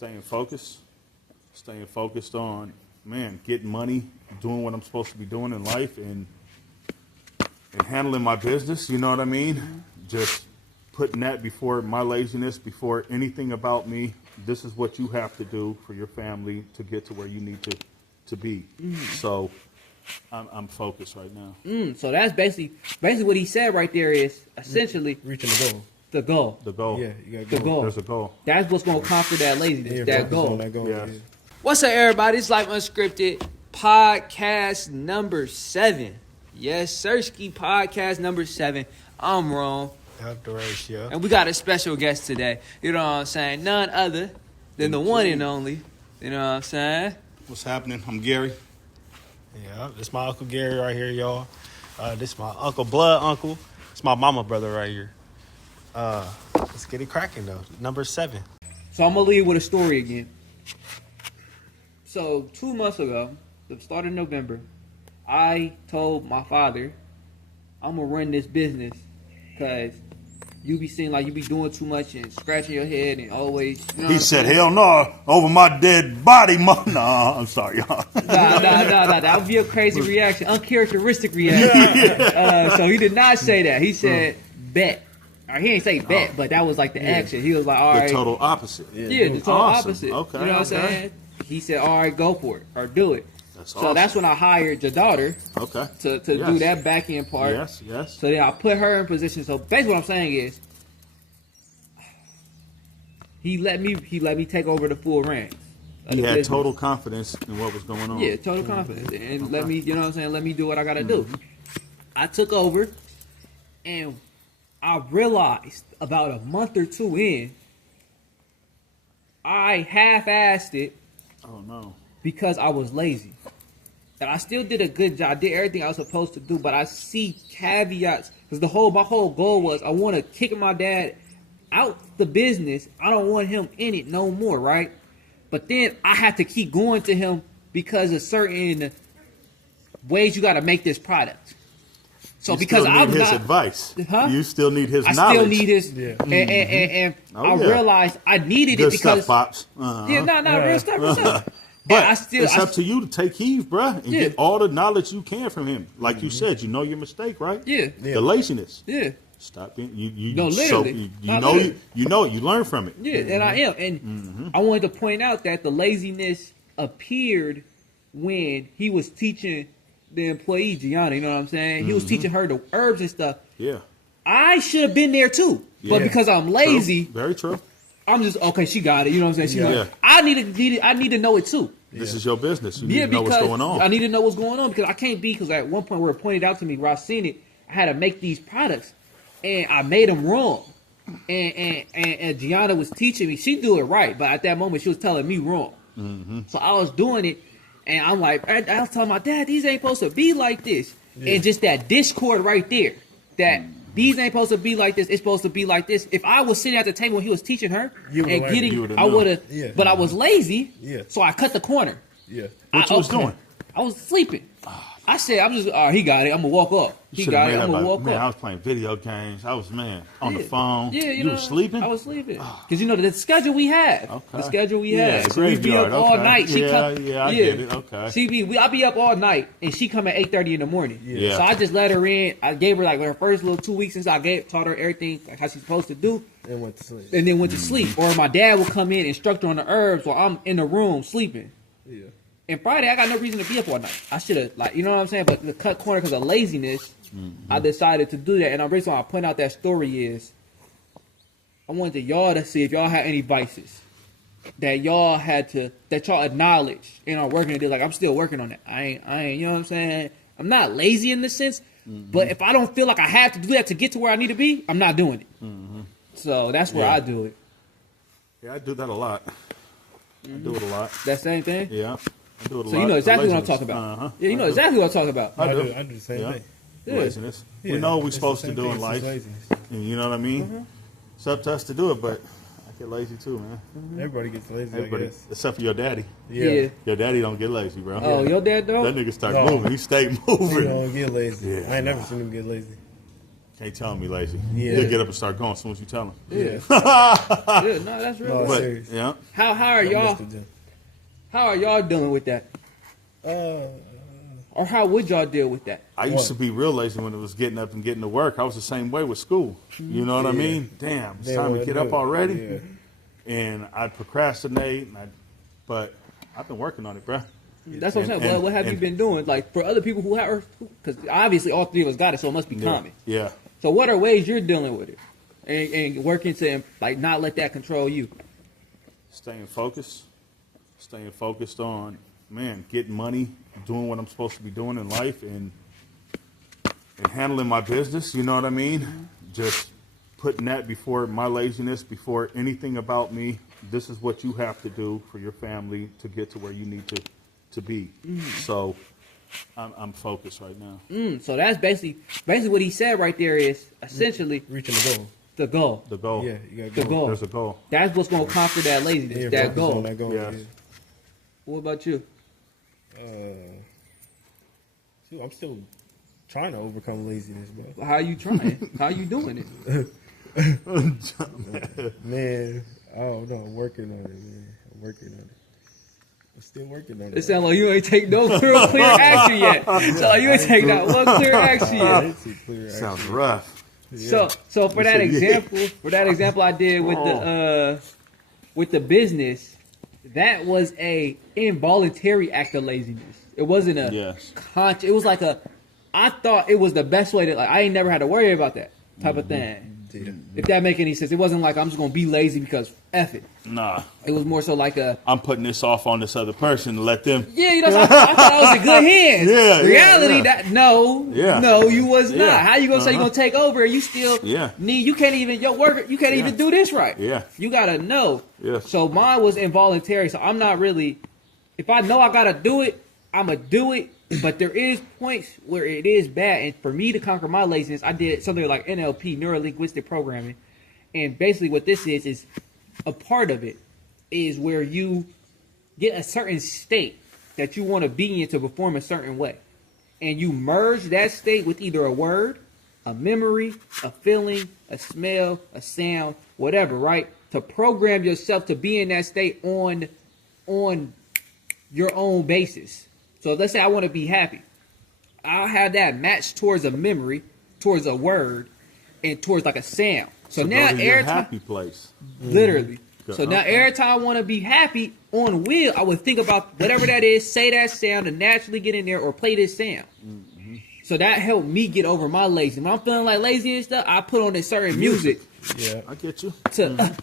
Staying focused on, man, getting money, doing what I'm supposed to be doing in life, and handling my business, you know what I mean? Just putting that before my laziness, before anything about me. This is what you have to do for your family to get to where you need to be. So I'm focused right now. So that's basically what he said right there is essentially reaching the goal. The goal. The goal. Yeah, you got the goal. There's a goal. That's what's going to conquer that laziness, Yeah, that goal. That goal. Yes. Yeah. What's up, everybody? It's Life Unscripted podcast number 7. Yes, Sirski podcast number 7. I'm Ron. Up the ratio. And we got a special guest today. You know what I'm saying? None other than the one and only. You know what I'm saying? What's happening? I'm Gary. Yeah, this my Uncle Gary right here, y'all. This my Uncle Blood Uncle. It's my mama brother right here. Let's get it cracking though. Number 7. So I'm going to leave with a story again. So 2 months ago, the start of November, I told my father, I'm going to run this business because you be seeing like you be doing too much and scratching your head and always. You know He said, hell no, over my dead body. Nah, I'm sorry, y'all. Nah. That would be a crazy reaction, uncharacteristic reaction. So he did not say that. He said, bet. Or he ain't say bet, but that was like the action. He was like, all right. The total opposite. Yeah, the total opposite. Okay. You know what I'm saying? He said, all right, go for it or do it. That's so awesome. that's when I hired your daughter to do that back end part. Yes. So then I put her in position. So basically what I'm saying is he let me take over the full reins. He had total confidence in what was going on. Yeah, total confidence. And let me, you know what I'm saying, let me do what I gotta do. I took over and I realized about a month or 2 in, I half-assed it. Oh no. Because I was lazy. And I still did a good job. I did everything I was supposed to do, but I see caveats. Because my whole goal was I want to kick my dad out the business. I don't want him in it no more, right? But then I had to keep going to him because of certain ways you got to make this product. So you because still need his advice. You still need his knowledge. I still need his, and I realized I needed good it because stuff, pops. Real stuff. But it's up to you to take heed, bruh, and get all the knowledge you can from him. Like you said, you know your mistake, right? Yeah. The laziness. Yeah. Stop being you. No, literally. You know it. You learn from it. Yeah, and I am, and I wanted to point out that the laziness appeared when he was teaching the employee Gianna, you know what I'm saying? He was teaching her the herbs and stuff. Yeah. I should have been there too. But because I'm lazy. True. Very true. I'm just, okay, she got it. You know what I'm saying? I need to know it too. This is your business. You need to know what's going on. I need to know what's going on because I can't be, because at one point where it pointed out to me where I seen it, I had to make these products and I made them wrong. And Gianna was teaching me. She do it right, but at that moment she was telling me wrong. So I was doing it. And I'm like, I was telling my dad, these ain't supposed to be like this. And just that discord right there, that these ain't supposed to be like this, it's supposed to be like this. If I was sitting at the table when he was teaching her I would have, but I was lazy, so I cut the corner. Yeah. What you was doing? I was sleeping. I said, he got it, I'm going to walk up. He got it, I'm going to walk up. I was playing video games. I was, on the phone. Yeah, you were sleeping? I was sleeping. Because, the schedule we have. Okay. The schedule we have. So we'd be up all night. I get it. Okay. I'll be up all night, and she come at 8:30 in the morning. Yeah. So I just let her in. I gave her, her first little 2 weeks since taught her everything, how she's supposed to do. And went to sleep. And then went to sleep. Or my dad would come in, instruct her on the herbs while I'm in the room sleeping. Yeah. And Friday, I got no reason to be up all night. I should have, you know what I'm saying? But the cut corner because of laziness, I decided to do that. And the reason why I point out that story is I wanted y'all to see if y'all had any vices that y'all acknowledged and are working at it. Like, I'm still working on that. I ain't, you know what I'm saying? I'm not lazy in the sense, but if I don't feel like I have to do that to get to where I need to be, I'm not doing it. So that's where I do it. Yeah, I do that a lot. I do it a lot. That same thing? Yeah. I do it a lot. So you know exactly what I'm talking about. Yeah, you know exactly what I'm talking about. I do the same thing. Laziness. We know what we're supposed to do in life. And you know what I mean? It's up to us to do it, but I get lazy too, man. Everybody gets lazy, I guess. Except for your daddy. Yeah. Your daddy don't get lazy, bro. Oh, your dad don't? That nigga start moving. He stay moving. He don't get lazy. Yeah. I ain't never seen him get lazy. Can't tell me lazy. Yeah. He'll get up and start going as soon as you tell him. Yeah. Yeah, no, that's real. No, But serious. Yeah. how are y'all? How are y'all dealing with that? Or how would y'all deal with that? I used to be real lazy when it was getting up and getting to work. I was the same way with school. You know what I mean? Damn, it's time to get up already. Yeah. And I'd procrastinate, but I've been working on it, bro. That's what I'm saying. And- What have you and- been doing? Like for other people who have, because obviously all three of us got it, so it must be common. Yeah. So what are ways you're dealing with it, and working to like not let that control you? Staying focused on, man, getting money, doing what I'm supposed to be doing in life, and handling my business. You know what I mean? Just putting that before my laziness, before anything about me. This is what you have to do for your family to get to where you need to be. So I'm focused right now. So that's basically what he said right there is essentially Reaching the goal. the goal. The goal. Yeah, you gotta The go. goal. There's a goal. That's what's gonna conquer that laziness. Yeah, that focus goal. on that goal. Yes. Yeah. What about you? Shoot, I'm still trying to overcome laziness, bro. How you trying? How you doing it? Man, I don't know. I'm working on it, man. I'm still working on it. It sounds like you ain't take no clear action yet. So you ain't take that one clear action yet. It's a clear action. Sounds rough. So for that example I did with the business, that was a involuntary act of laziness. It wasn't a Yes. it was like I thought it was the best way to, like, I ain't never had to worry about that type of thing. Yeah. If that make any sense. It wasn't like I'm just gonna be lazy because F it. Nah, It was more so like I'm putting this off on this other person to let them. yeah, you know, so I thought I was in good hands. Yeah, Reality yeah. that no, Yeah. no, you was not. Yeah. How you gonna say you gonna take over and you still Yeah. you can't even your worker, you can't even do this right. Yeah. You gotta know. Yes. So mine was involuntary. So I'm not really, if I know I gotta do it, I'ma do it. But there is points where it is bad. And for me to conquer my laziness, I did something like NLP, neuro-linguistic programming. And basically what this is a part of it is where you get a certain state that you want to be in to perform a certain way. And you merge that state with either a word, a memory, a feeling, a smell, a sound, whatever, right? To program yourself to be in that state on your own basis. So let's say I want to be happy. I'll have that match towards a memory, towards a word, and towards like a sound. So now go to your every time, happy place. literally. Go- So now okay. every time I want to be happy on wheel, I would think about whatever that is, say that sound, and naturally get in there or play this sound. So that helped me get over my laziness. When I'm feeling like lazy and stuff, I put on this certain music Yeah. I get you. to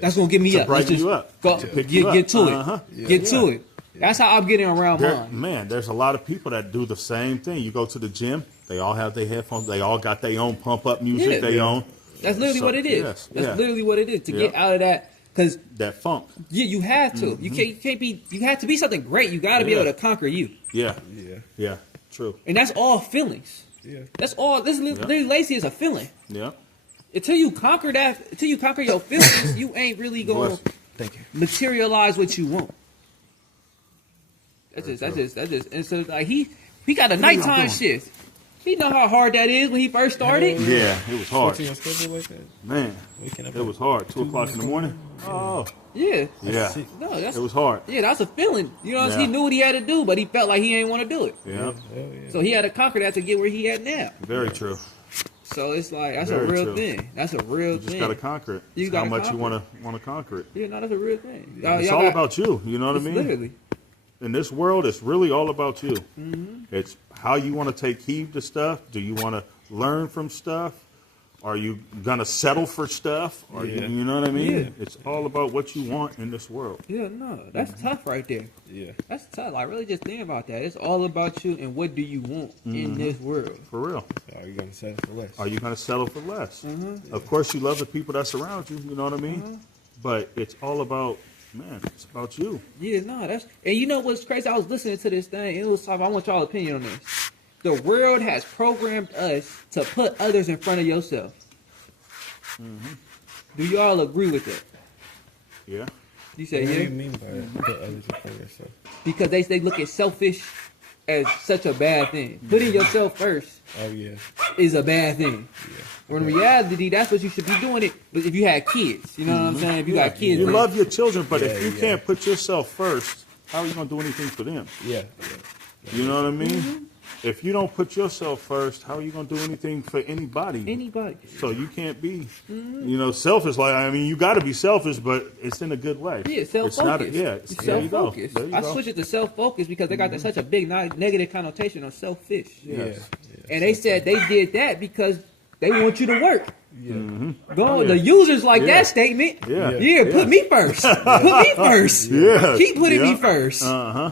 that's gonna get me To up. brighten Let's just you up. Go, To pick get, you up. get to Uh-huh. it. Get to it. That's how I'm getting around mine. Man, there's a lot of people that do the same thing. You go to the gym, they all have their headphones, they all got their own pump up music, Yeah. they own That's literally So, what it is. yes, That's yeah. literally what it is to get Yeah. out of that. Because that funk. you have to. Mm-hmm. You can't be. You have to be something great. You got to be Yeah. able to conquer you, Yeah, Yeah. yeah, true. and that's all feelings. Yeah. That's all. This literally lazy is a feeling. Yeah. Until you conquer that, until you conquer your feelings, you ain't really gonna Bless. Thank you. materialize what you want. That's just. And so like he got a nighttime shift. He know how hard that is when he first started. Yeah, it was hard. Switching your schedule like that? Man, Waking up it was hard. 2 o'clock in the morning. Oh, Yeah. yeah. No, that's It was hard. Yeah, that's a feeling. You know, what I'm saying? Yeah. He knew what he had to do, but he felt like he ain't want to do it. Yeah, Hell yeah. So he had to conquer that to get where he at now. very true. So it's like that's Very a real true. thing. That's a real You just thing. got to conquer it. You It's how gotta much you conquer want to conquer it. Yeah, no, that's a real thing. It's all about you. You know what I mean? Literally. In this world, it's really all about you. Mm-hmm. It's how you want to take heed to stuff. Do you want to learn from stuff? Are you gonna settle for stuff? Or Yeah. you know what I mean? Yeah. It's all about what you want in this world. Yeah, no, that's tough right there. Yeah. That's tough. Like really, just think about that. It's all about you and what do you want in this world. For real. Are you gonna settle for less? Are you gonna settle for less? Mm-hmm. Of course, you love the people that surround you. You know what I mean? But it's all about, man. It's about you. Yeah, no, that's and you know what's crazy? I was listening to this thing and it was talking. I want y'all's opinion on this. The world has programmed us to put others in front of yourself. Do y'all agree with that? Yeah. You say What do yeah, you mean by that? Put others in front of yourself. because they look at selfish as such a bad thing. Putting yourself first Oh yeah. is a bad thing. When in reality, that's what you should be doing. It if you had kids, you know what I'm saying. If you got kids, You then- love your children, but if you yeah. can't put yourself first, how are you gonna do anything for them? Yeah. You know what I mean? If you don't put yourself first, how are you gonna do anything for anybody? anybody. So you can't be, selfish. Like, I mean, you got to be selfish, but it's in a good way. Yeah, It's not self-focused. it's It's there you go. self-focused. There you I go. switch it to self-focused because they got such a big negative connotation on selfish. Yes. And they said they did that because they want you to work. Yeah. Go, yeah. the users like Yeah. that statement. Yeah. Yeah, put me first. Put me first. Yeah. Keep putting me Yeah. first. Uh-huh.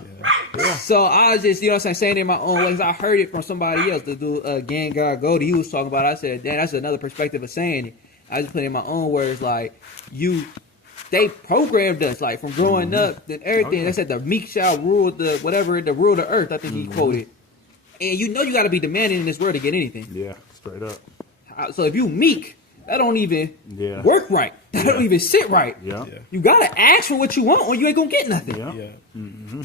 So I was just, saying it in my own ways. I heard it from somebody else, the dude, Gang God Goldie, he was talking about it. I said, damn, that's another perspective of saying it. I just put it in my own words, like, they programmed us, like, from growing up and everything. Okay. They said the meek shall rule the rule the earth, I think he quoted. And you got to be demanding in this world to get anything. Yeah, straight up. So if you meek, that don't even Yeah. work right. That don't even sit right. Yeah. Yeah. You gotta ask for what you want, or you ain't gonna get nothing. Yeah. Yeah.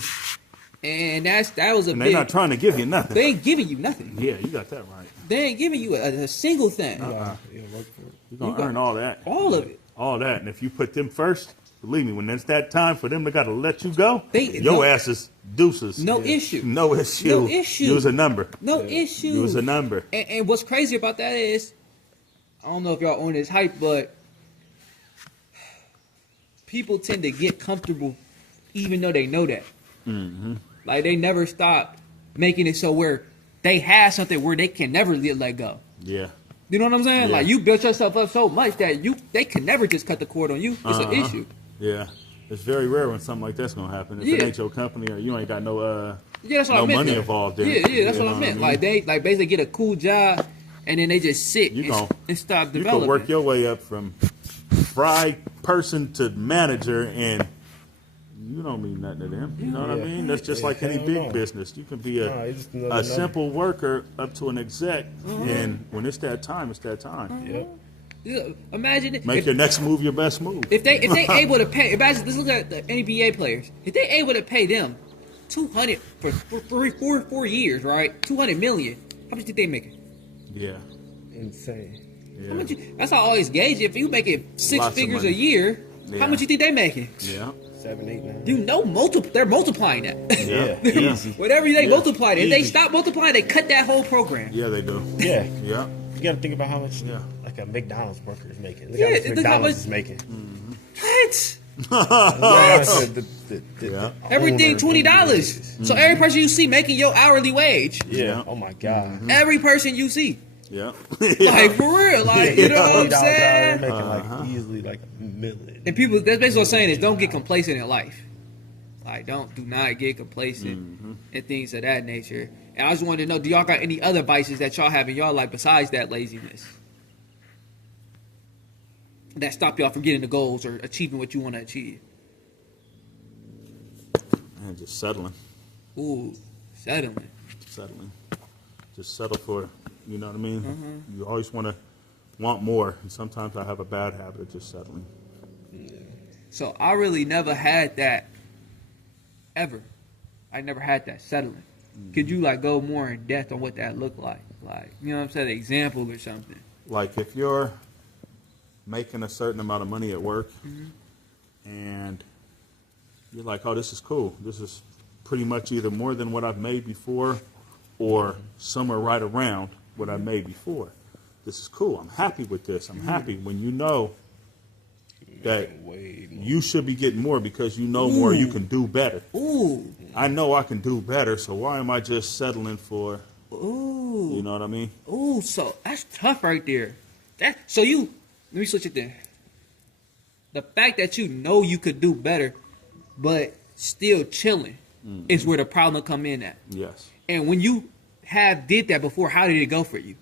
And that was a And big. they're not trying to give you nothing. They ain't giving you nothing. Yeah, you got that right. They ain't giving you a single thing. Yeah, work for it. You're going You to got earn all that. All of it. All that. And if you put them first, believe me, when it's that time for them to got to let you go, your no- ass is deuces. No issue. No issue. No issue. Use a number. No issue. Use a number. And what's crazy about that is, I don't know if y'all on this hype, but people tend to get comfortable even though they know that. Mm-hmm. Like, they never stop making it so where they have something where they can never let go. Yeah. You know what I'm saying? Yeah. Like, you built yourself up so much that they can never just cut the cord on you. It's an issue. Yeah. It's very rare when something like that's going to happen. If Yeah. it ain't your company or you ain't got no Yeah, that's what no I meant. money there. involved in Yeah, it. yeah, that's You what know I meant. mean? Like, they basically get a cool job and then they just sit You and, gon- and stop You developing. can work your way up from fry person to manager, and you don't mean nothing to them. You know what I Yeah. mean? That's just Yeah, like any hell big no. business. You can be No, it's just another a number. simple worker up to an exec, Mm-hmm. and when it's that time, it's that time. Yep. Yeah, imagine it. Make your next move your best move. If they able to pay, imagine, let's look at the NBA players. If they able to pay them $200 for 4 years, right? $200 million. How much did they make? Yeah. Insane. Yeah. How much? That's how I always gauge it. If you making six Lots of figures money. a year, Yeah. how much you think they making? Yeah. 7, 8, 9. You know, they're multiplying that. Yeah. Yeah. Yeah. Easy. Whatever they Yeah. multiply it. If they Easy. stop multiplying, they cut that whole program. Yeah, they do. Yeah. Yeah. You got to think about how much Yeah. like a McDonald's worker is making. Look Yeah, how much look how McDonald's much- is making. What? Yes. Yeah. Everything $20. So every person you see making your hourly wage. Yeah. Oh my God. Every person you see. Yeah. Like, for real. Like, you know what I'm $20 saying? Making like easily like a million. And people, that's basically what I'm saying is don't get complacent in life. Like, do not get complacent and things of that nature. And I just wanted to know, do y'all got any other vices that y'all have in y'all life besides that laziness? That stop y'all from getting the goals or achieving what you want to achieve? Man, just settling. Ooh, settling. Settling. Just settle for, you know what I mean? You always want more. And sometimes I have a bad habit of just settling. So I really never had that ever. I never had that settling. Could you like go more in depth on what that looked like? Like, you know what I'm saying? An example or something. Like if you're making a certain amount of money at work and you're like, oh, this is cool. This is pretty much either more than what I've made before or somewhere right around what I made before. This is cool. I'm happy with this. I'm happy when you know that Way more. you should be getting more because you know more, you can do better. Ooh, I know I can do better, so why am I just settling for, ooh, you know what I mean? ooh. So that's tough right there. Let me switch it there. The fact that you know you could do better, but still chilling, is where the problem come in at. Yes. And when you did that before, how did it go for you?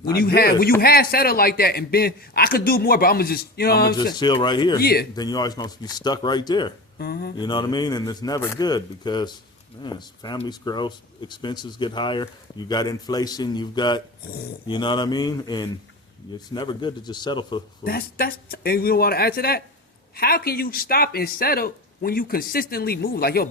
When Not you good. had settled like that and been, I could do more, but I'm gonna just, you know I'm what gonna I'm just saying? chill right here. Yeah. Then you're always gonna be stuck right there. You know what I mean? And it's never good because families grow, expenses get higher. You got inflation. You've got, you know what I mean? And it's never good to just settle for That's and you want to add to that? How can you stop and settle when you consistently move? Like your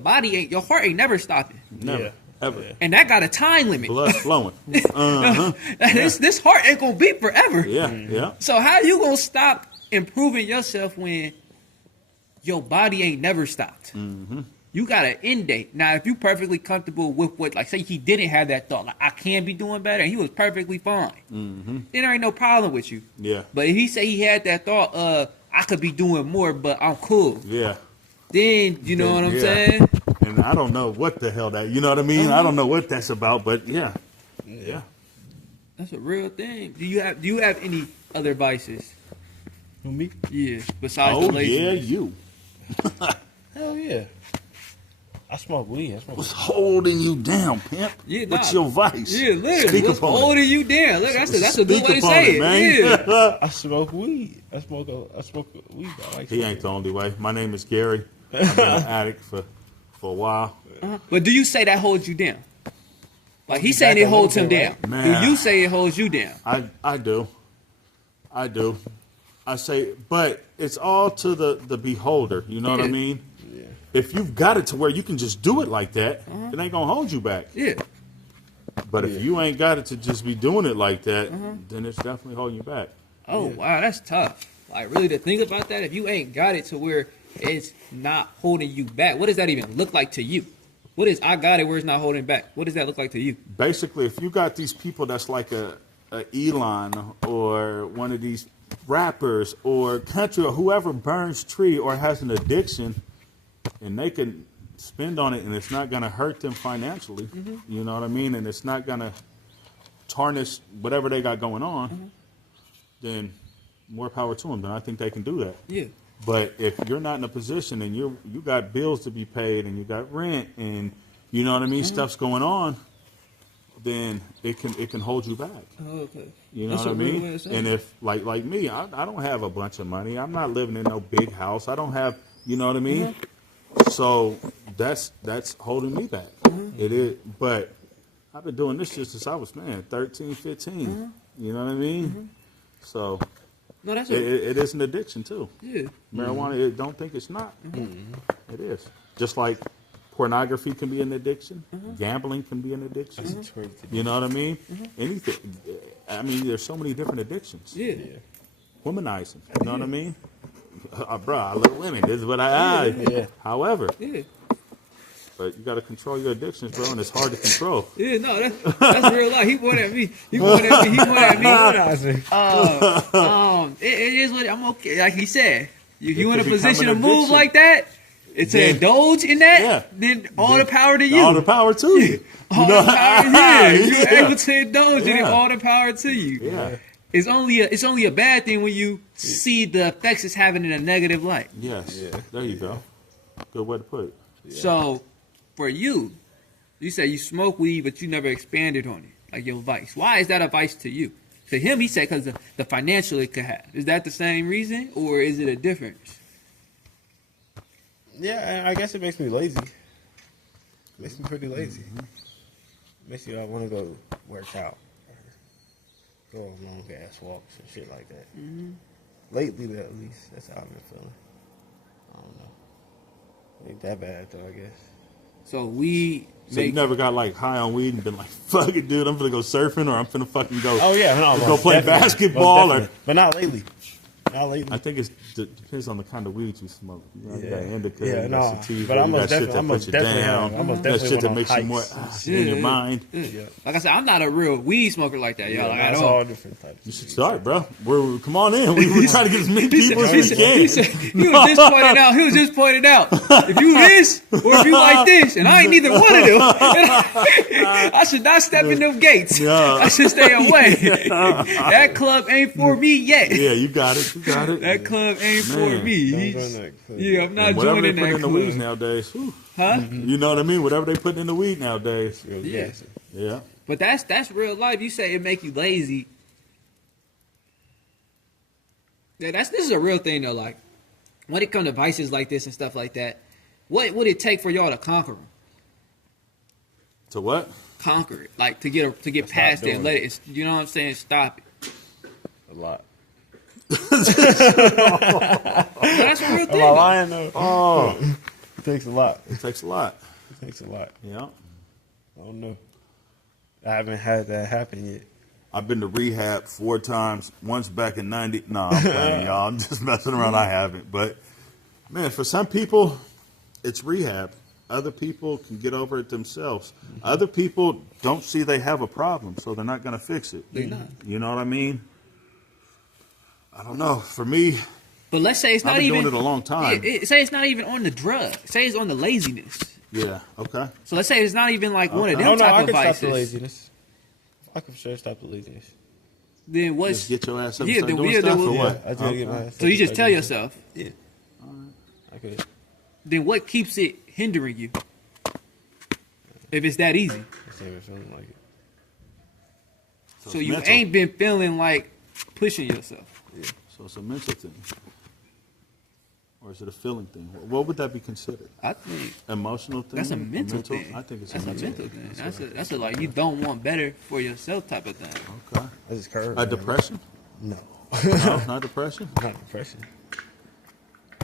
heart ain't never stopping. never. Yeah. Ever. And that got a time limit. Blood flowing. Uh-huh. This heart ain't gonna beat forever. Yeah, yeah. So how you gonna stop improving yourself when your body ain't never stopped? Mm-hmm. You got an end date. Now, if you perfectly comfortable with what, like, say he didn't have that thought, like, I can be doing better, and he was perfectly fine, then there ain't no problem with you. Yeah. But if he say he had that thought, I could be doing more, but I'm cool. Yeah. Then, you know what I'm Yeah. saying? And I don't know what the hell that, you know what I mean? I don't know what that's about, but yeah. Yeah. That's a real thing. Do you have any other vices? Who, me? Yeah, besides Oh, the laziness. yeah, you. Hell yeah. I smoke weed. I smoke What's holding you down, pimp? Yeah, What's nah. your vice? Yeah, literally. Speak What's upon it. holding you down? Look, that's a good Speak way to upon say it, it. man. Yeah. I smoke weed. I smoke weed. I like He ain't the only way. My name is Gary. I've been an addict for a while. But do you say that holds you down? Like he's You saying back it a holds him little down. bit, right? Do you say it holds you down? I do. I say, but it's all to the beholder. You know what I Yeah. mean? Yeah. If you've got it to where you can just do it like that, it ain't gonna hold you back. Yeah. But if you ain't got it to just be doing it like that, then it's definitely holding you back. Oh wow, that's tough. Like really to think about that. If you ain't got it to where it's not holding you back, what does that even look like to you? What is I got it where it's not holding back? What does that look like to you? Basically, if you got these people that's like a Elon or one of these rappers or country or whoever burns tree or has an addiction, and they can spend on it and it's not going to hurt them financially, you know what I mean? And it's not going to tarnish whatever they got going on, then more power to them. Then I think they can do that. Yeah. But if you're not in a position and you got bills to be paid and you got rent and you know what I mean, stuff's going on, then it can hold you back. Oh, okay. You know That's what I a real way mean? to say And it. if like me, I don't have a bunch of money. I'm not living in no big house. I don't have, you know what I mean? So that's holding me back. It is, but I've been doing this just since I was 13, 15. You know what I mean? So No, that's it is an addiction too. yeah. Marijuana, don't think it's not. It is. Just like pornography can be an addiction, gambling can be an addiction. You know what I mean? Anything. I mean, there's so many different addictions. Yeah. Womanizing. You know what I mean? Bro, I love women. This is what I. Yeah. However, Yeah. but you got to control your addictions, bro, and it's hard to control. Yeah, no, that's real life. He pointed at me. He pointed at me. It is what I'm okay. Like he said, if you in a could become position an to move addiction. like that, it's to Then- indulge in that. Yeah. Then all the power to you. All the power to you. All the power, yeah. You're Yeah. able to indulge in it. Yeah. All the power to you. Yeah. It's only a bad thing when you see the effects it's having in a negative light. Yes. There you go. Good way to put it. So, for you say you smoke weed, but you never expanded on it, like your vice. Why is that a vice to you? To him, he said because the financial it could have. Is that the same reason, or is it a difference? Yeah, I guess it makes me lazy. Makes me pretty lazy. Makes me want to go work out. Or go on long ass walks and shit like that. Lately, at least. That's how I've been feeling. I don't know. Ain't that bad, though, I guess. So we So you never got like high on weed and been like, fuck it, dude, I'm gonna go surfing or I'm gonna fucking go. Oh, yeah. No, go most play definitely. basketball Most or. definitely. But not lately. Not lately. I think it depends on the kind of weed you smoke. You know, you got Yeah. indica, Yeah, you no, got sativa, but I you most got shit that definitely- puts you down. I most That definitely shit that went makes on you more hikes. in your mind. Yeah. Like I said, I'm not a real weed smoker like that, y'all. Like, at That's all. all different types. You should start, bro. Come on in. We're trying to get as many people as we can. He was just pointing out. If you this or if you like this, and I ain't neither one of them, I should not step in them gates. Yeah. I should stay away. That club ain't for me yet. Yeah, you got it. You got it. That club ain't for Man. me. Don't He's- join that club. Yeah, I'm not And whatever they joining put that in the weeds club. nowadays, whew, Huh? you know what I mean? Whatever they put in the weed nowadays. Yeah. Yeah. But that's real life. You say it make you lazy. Yeah, this is a real thing though. Like when it comes to vices like this and stuff like that, what would it take for y'all to conquer them? So what? Conquer it, like to get past it, and let it. You know what I'm saying? Stop it. A lot. But that's a real thing. Am I though. lying, though? Oh, It takes a lot. it takes a lot. It takes a lot. Yeah. I don't know. I haven't had that happen yet. I've been to rehab 4 times. Once back in 90. No, I'm playing, y'all. I'm just messing around. I haven't. But, man, for some people, it's rehab. Other people can get over it themselves. Other people don't see they have a problem, so they're not going to fix it. They're not. You know what I mean? I don't know. For me, but let's say it's not I've been even doing it a long time. Say it's not even on the drug. Say it's on the laziness. Yeah. Okay. So let's say it's not even like one of Okay. them No, type I of can stop vices. the laziness. I can sure stop the laziness. Then what's Just get your ass up and Yeah, start then doing we'll- stuff then or we'll- what? I just gotta get my ass so you up just and tell start yourself. doing it. Yeah. I could. Then what keeps it hindering you? If it's that easy, It's never feeling like it. so it's you mental. ain't been feeling like pushing yourself. So it's a mental thing. Or is it a feeling thing? What would that be considered? I think Emotional thing? that's a mental thing. I think it's that's a mental thing. That's a like you don't want better for yourself type of thing. Okay. I just curve. A man. depression? No. No, not depression. Not depression.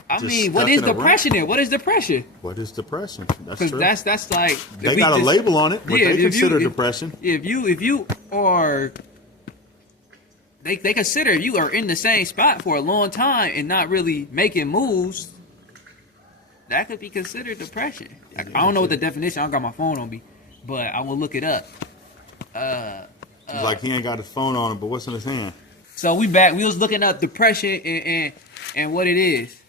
I Just mean, what stuck is in a rut. depression then? What is depression? What is depression? That's Because true. that's like They if we got a just- label on it, but Yeah, they if you- consider if- depression. If you are, they consider you are in the same spot for a long time and not really making moves. That could be considered depression. I don't know what the definition. I don't got my phone on me, but I will look it up. It's like he ain't got his phone on him, but what's in his hand? So we back. We was looking up depression and what it is.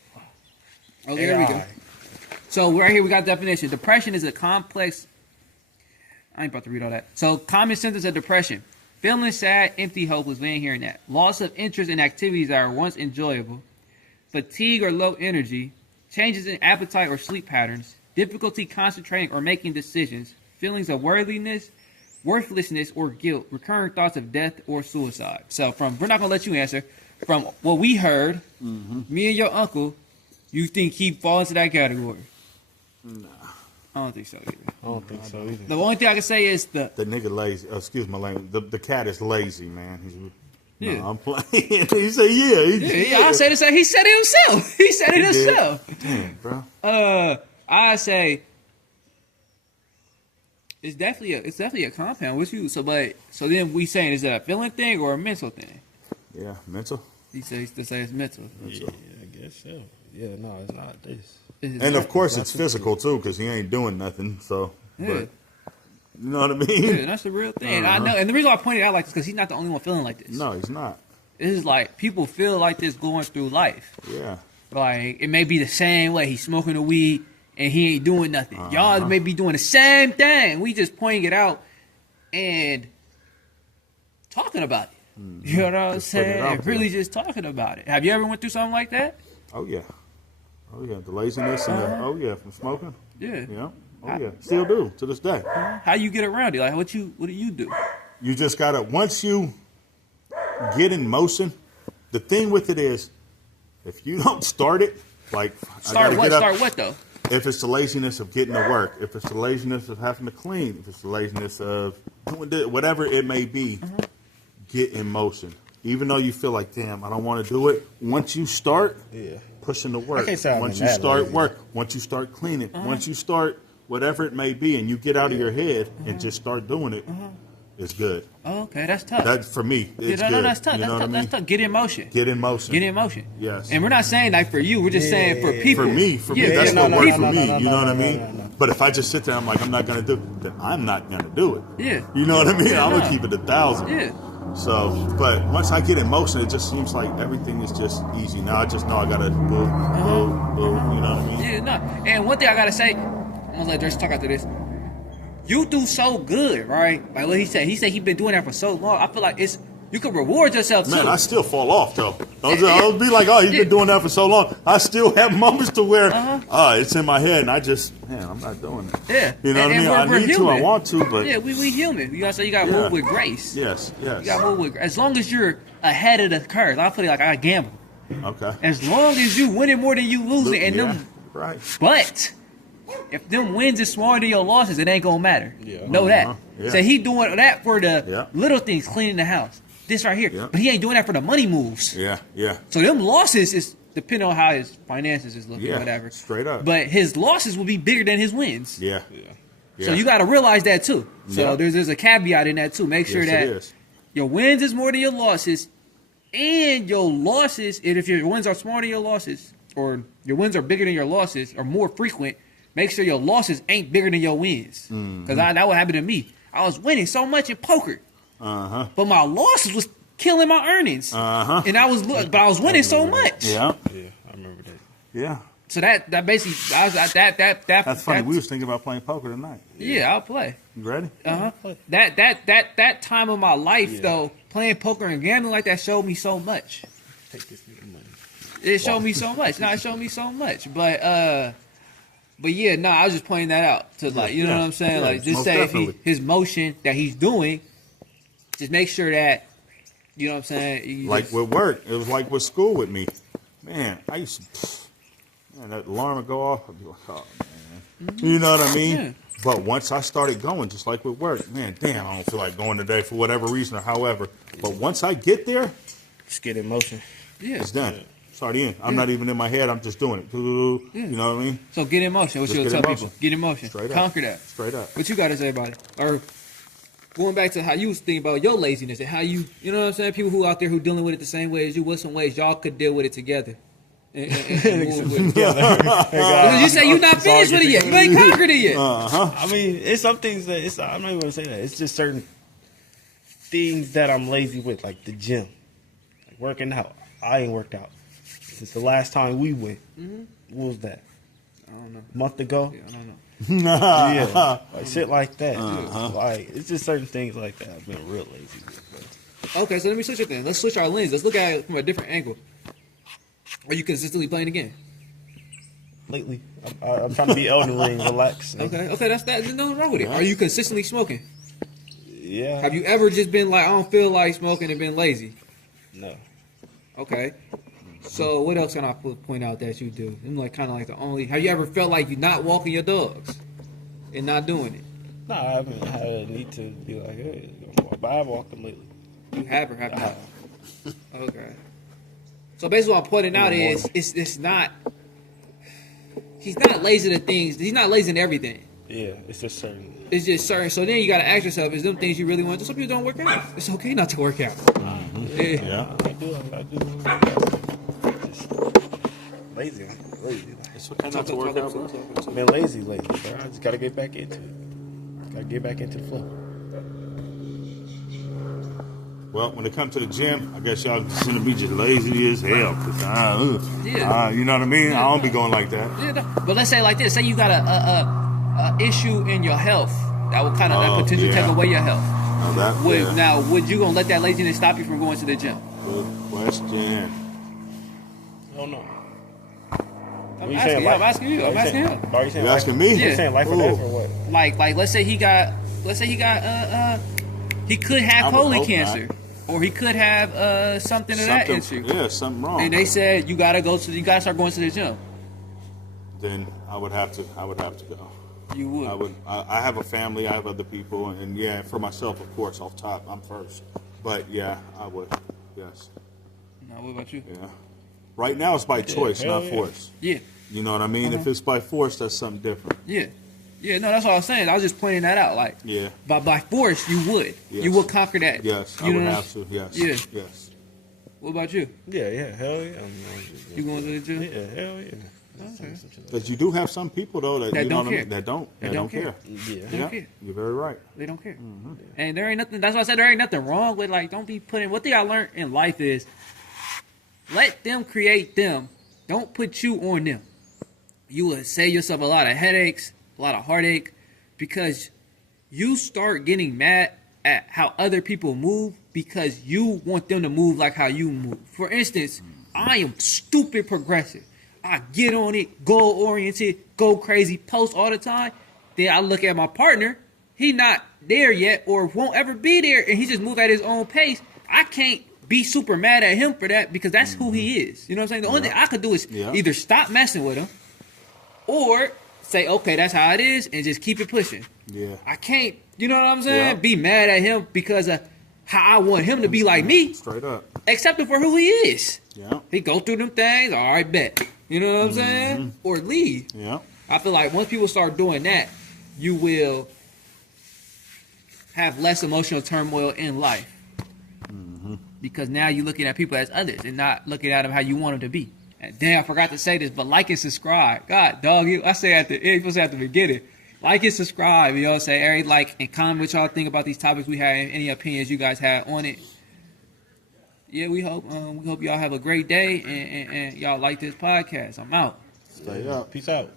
Oh, there we go. AI. So right here we got definition. Depression is a complex. I ain't about to read all that. So common symptoms of depression: feeling sad, empty, hopeless. We ain't hearing that. Loss of interest in activities that are once enjoyable. Fatigue or low energy. Changes in appetite or sleep patterns. Difficulty concentrating or making decisions. Feelings of worthiness, worthlessness, or guilt. Recurring thoughts of death or suicide. So we're not gonna let you answer. From what we heard, me and your uncle, you think he falls into that category? Nah. I don't think so either. I don't think so either. The only thing I can say is The nigga lazy. Excuse my language. The cat is lazy, man. Yeah. No, I'm playing. He said, yeah. I said it. He said it himself. He said it He did. himself. Damn, bro. I say it's definitely a compound with you. So then we saying is that a feeling thing or a mental thing? Yeah, mental. He says to say it's mental. Yeah, I guess so. Yeah, no, it's not this. And of course, it's physical too, because he ain't doing nothing. So, Yeah. but you know what I mean? Yeah, that's the real thing. And I know, and the reason why I pointed out like this because he's not the only one feeling like this. No, he's not. This is like people feel like this going through life. Yeah. Like it may be the same way he's smoking the weed and he ain't doing nothing. Y'all may be doing the same thing. We just pointing it out and talking about it. You know what I'm Just putting it saying? out Really there. just talking about it. Have you ever went through something like that? Oh yeah. Oh yeah. The laziness and from smoking. Yeah. Yeah. Oh yeah. Still do to this day. How you get around it? Like what do you do? You just gotta once you get in motion. The thing with it is, if you don't start it, like Start what? get up. Start what though? If it's the laziness of getting to work, if it's the laziness of having to clean, if it's the laziness of doing whatever it may be, get in motion. Even though you feel like, damn, I don't want to do it. Once you start pushing the work, I can't say I've once been you that start lazy. work, once you start cleaning, once you start whatever it may be, and you get out of your head and just start doing it, it's good. Oh, okay, that's tough. That for me, it's no, good. that's tough. You That's know tough. what I mean? That's tough. Get in motion. Get in motion. Get in motion. Yes. And we're not saying like for you. We're just saying for people. For me, Yeah, that's yeah, what no, worked no, for no, me. no, You know what I no, mean? no, no. But if I just sit there, I'm like, I'm not gonna do it, then I'm not gonna do it. Yeah. You know what I mean? Yeah, I'm no. gonna keep it 1,000. Yeah. So, but once I get in motion, it just seems like everything is just easy. Now I just know I gotta boo. You know what I mean? Yeah, no. And one thing I gotta say, I'm gonna let Dress talk after this. You do so good, right? Like what he said. He said he been doing that for so long. I feel like you can reward yourself too. Man, I still fall off though. I'll be like, oh, he's been doing that for so long. I still have moments to where, it's in my head, and I just, man, I'm not doing it. Yeah. You know what I mean? we're I need human. to, I want to, but Yeah, we human. You gotta say you gotta Yeah. move with grace. yes. You gotta move with as long as you're ahead of the curve. I feel like I gamble. Okay. As long as you winning more than you losing, and Yeah, them. right. But if them wins is smaller than your losses, it ain't gonna matter. Yeah. Know that. Yeah. So he doing that for the Yeah. little things, cleaning the house. This right here. Yeah. But he ain't doing that for the money moves. Yeah. So them losses is depending on how his finances is looking, Yeah, whatever. straight up. But his losses will be bigger than his wins. Yeah. So Yeah. you got to realize that too. So Yeah. there's a caveat in that too. Make sure Yes, that it is. your wins is more than your losses, and your losses, and if your wins are smaller than your losses, or your wins are bigger than your losses, or more frequent, make sure your losses ain't bigger than your wins. Because that would happen to me. I was winning so much in poker, but my losses was killing my earnings. And but I was winning so much. Yeah, I remember that. Yeah. So that basically That's funny. We was thinking about playing poker tonight. yeah, I'll play. You ready? That time of my life though, playing poker and gambling like that showed me so much. Take this nigga money. It showed me so much. No, it showed me so much. But yeah, no, I was just pointing that out to like, you know Yeah. what I'm saying? Yeah, Like, just most say if definitely. his motion that he's doing, just make sure that, you know what I'm saying? You Like just- with work, it was like with school with me. Man, I used to, man, that alarm would go off. I'd be like, oh man, you know what I mean? Yeah. But once I started going, just like with work, man, damn, I don't feel like going today for whatever reason or however. But once I get there, Just get in motion. yeah. it's done. It's already in. I'm not even in my head. I'm just doing it. You know what I mean? So get in motion. What Just you'll get tell in people? motion. Get in motion. Straight up. Conquer that. Straight up. What you got to say about it? Or going back to how you was thinking about your laziness and how you know what I'm saying? People who out there who dealing with it the same way as you, what some ways y'all could deal with it together? And move with it. Because you say you're not finished with it yet. You ain't conquered it yet. I mean, it's some things that I'm not even gonna say that. It's just certain things that I'm lazy with, like the gym, like working out. I ain't worked out since the last time we went. What was that? I don't know. A month ago? Yeah, I don't know. Yeah, like shit like that. Like it's just certain things like that I've been real lazy with. But Okay, so let me switch it then. Let's switch our lens. Let's look at it from a different angle. Are you consistently playing the game? lately, I'm trying to be Elden Ring, relax. Okay, there's nothing wrong with it. Are you consistently smoking? Yeah. Have you ever just been like, I don't feel like smoking and been lazy? No. Okay. So what else can I point out that you do? I'm like kind of like the only. Have you ever felt like you're not walking your dogs and not doing it? No, I haven't had a need to be like, hey, but I've walked them lately. You have or have I not? have. Okay. So basically, what I'm pointing out In the is morning. it's not. He's not lazy to things. He's not lazy in everything. Yeah, it's just certain. It's just certain. So then you got to ask yourself: is them things you really want to do? Some people don't work out. It's okay not to work out. Yeah. Yeah. I do. Just lazy. It's okay not to work out, bro. I've been lazy lately, bro. I just gotta get back into it. Gotta get back into the flow. Well, when it comes to the gym, I guess y'all consider me just lazy as hell. 'Cause Yeah. you know what I mean? I don't be going like that. Yeah, no. But let's say like this: say you got a issue in your health that would kind of that potentially yeah. take away your health. Now, Would you gonna let that laziness stop you from going to the gym? good question. I don't know. I'm asking you. I'm asking him. Are you saying You asking me? You Yeah. saying life or death or what? Like let's say he got he could have I would colon hope cancer, or he could have something of that issue. Yeah, something wrong. And they said you gotta start going to the gym. Then I would have to go. You would. I have a family. I have other people, and yeah, for myself, of course, off top, I'm first. But yeah, I would. Yes. Now, what about you? Yeah. Right now, it's by choice, hell not yeah. force. Yeah. You know what I mean? If it's by force, that's something different. Yeah. Yeah, no, that's what I was saying. I was just pointing that out. Like, Yeah. by force, you would. Yes. You would conquer that. Yes, I You would know what have to. Yes. Yeah. Yes. What about you? Yeah, hell yeah. You going to the gym? Yeah, hell yeah. Okay. But you do have some people though that, That you know don't what I care. mean? That don't. That That don't don't care. Yeah. They Yeah. don't care. You're very right. They don't care. Mm-hmm. And there ain't nothing. That's why I said there ain't nothing wrong with like. Don't be putting. One thing I learned in life is let them create them. Don't put you on them. You will save yourself a lot of headaches, a lot of heartache, because you start getting mad at how other people move because you want them to move like how you move. For instance, I am stupid progressive. I get on it, goal oriented, go crazy, post all the time. Then I look at my partner, he not there yet or won't ever be there, and he just move at his own pace. I can't be super mad at him for that because that's who he is. You know what I'm saying? The only thing I could do is either stop messing with him or say, okay, that's how it is, and just keep it pushing. Yeah. I can't, you know what I'm saying? Yeah. Be mad at him because of how I want him to be like me, Straight up. accept him for who he is. Yeah. He go through them things, all right, bet. You know what I'm saying? Or leave. Yeah. I feel like once people start doing that, you will have less emotional turmoil in life. Because now you're looking at people as others and not looking at them how you want them to be. And damn, I forgot to say this, but like and subscribe. God, dog, I say at the end, supposed to at the beginning. Like and subscribe. You know what I'm saying? Every like and comment what y'all think about these topics we have and any opinions you guys have on it. Yeah, we hope y'all have a great day and y'all like this podcast. I'm out. Stay up. Peace out.